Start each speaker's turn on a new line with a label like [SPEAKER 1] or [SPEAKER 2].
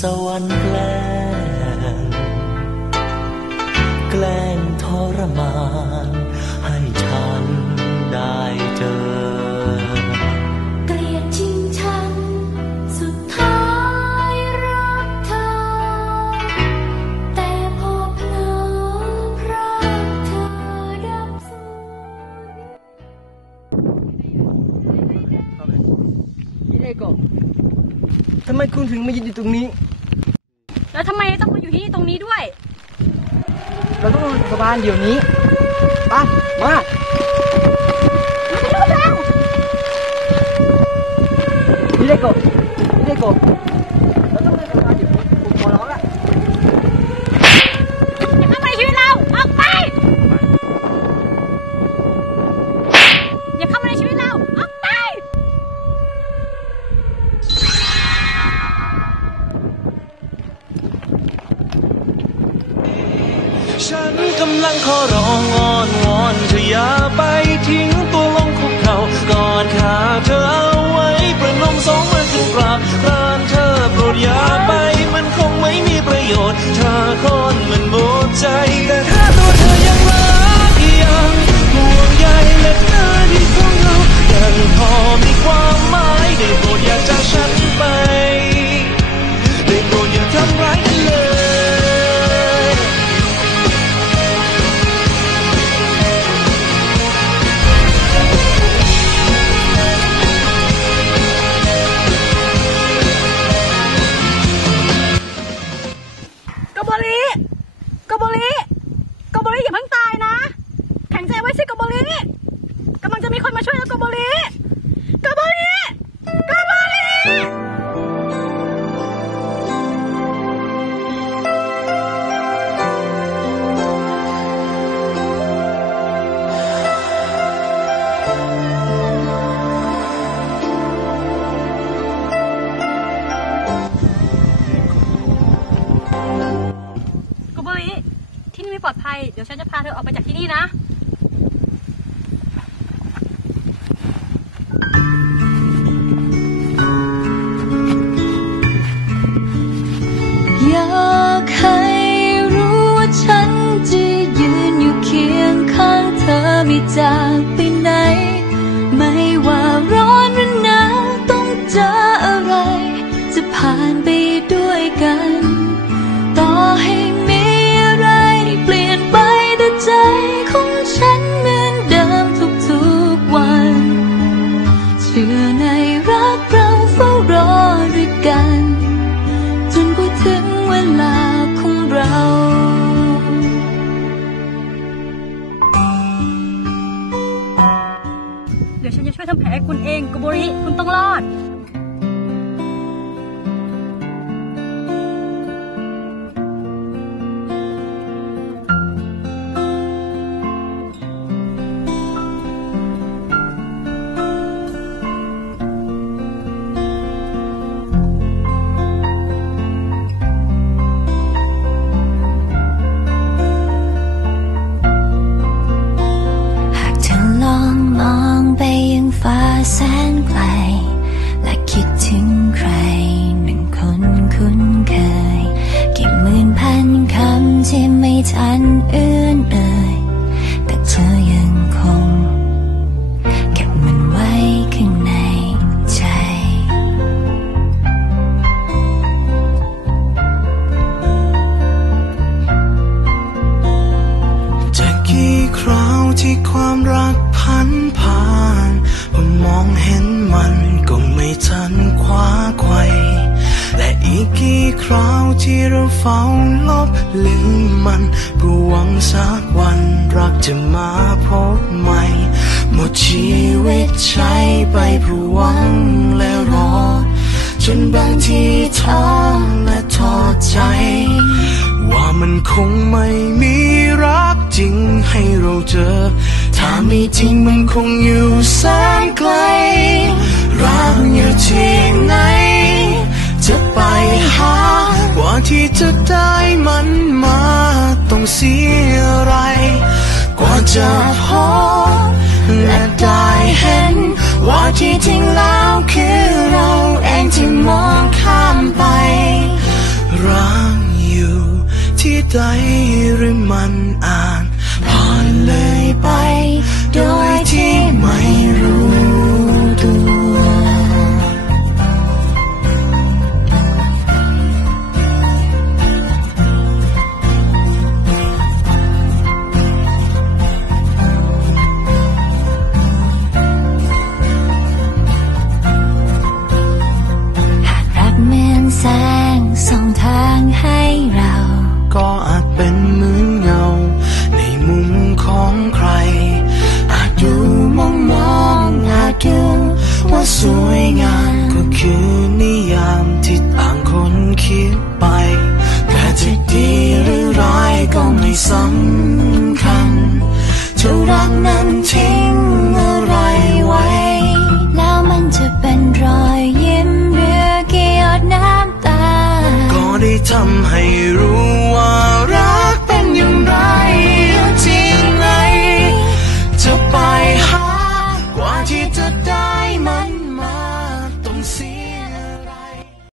[SPEAKER 1] สวรรค์แกล้ง แกล้งทรมาน ให้ฉันได้เจอ
[SPEAKER 2] เก ท้ายรักเธอแต่พอเผลอพรากเธอดับสูญ
[SPEAKER 3] พี่เอโกะทำไมคุณถึงมายืนอยู่ตรงนี้
[SPEAKER 4] แล้วทำไมต้องมาอยู่ที่นี่ตรงนี้ด้วย
[SPEAKER 3] เราต้องลงจากสะพานเดี๋ยวนี้ไปมาพี่เลโกะพี่เลโกะเราต้องลงจากสะพานเดี๋ยวนี้ผมขอร้องละ
[SPEAKER 4] อย่าเข้ามาในชีวิตเรา ออกไป อย่าเข้ามาในชีวิตเรา ออกไป
[SPEAKER 1] ฉันกำลังขอร้องอ้อนวอนเธออย่าไปทิ้ง กบลีก
[SPEAKER 4] บลีอย่าเพิ่งตายนะ แข็งใจไว้สิโกบลีกำลังจะมีคนมาช่วยแล้วโกบลีกบลี เดี๋ยวฉันจะพาเธอออกไปจากที่นี่นะ
[SPEAKER 2] อยากให้รู้ว่าฉันจะยืนอยู่เคียงข้างเธอไม่จากไปไหน และ
[SPEAKER 4] คุณเองกบลีคุณต้องรอด
[SPEAKER 2] ครา
[SPEAKER 1] วที่เราเฝ้าลบลืมมันเพื่อหวังสักวันรักจะมาพบใหม่ หมดชีวิตใช้ไปเพื่อหวังและรอ จนบางทีท้อและท้อใจ ว่ามันคงไม่มีรักจริงให้เราเจอ ถ้ามีจริงมันคงอยู่แสนไกลรักอยู่ที่ไหน จะได้มันมาต้องเสียอะไร กว่าจะพอและได้เห็น ว่าที่จริงแล้วคือเราเองที่มองข้ามไปรังอยู่ที่ใด
[SPEAKER 2] หรือมันอ่า
[SPEAKER 1] นผ่านเลยไป โดยที่ไม่
[SPEAKER 2] รู้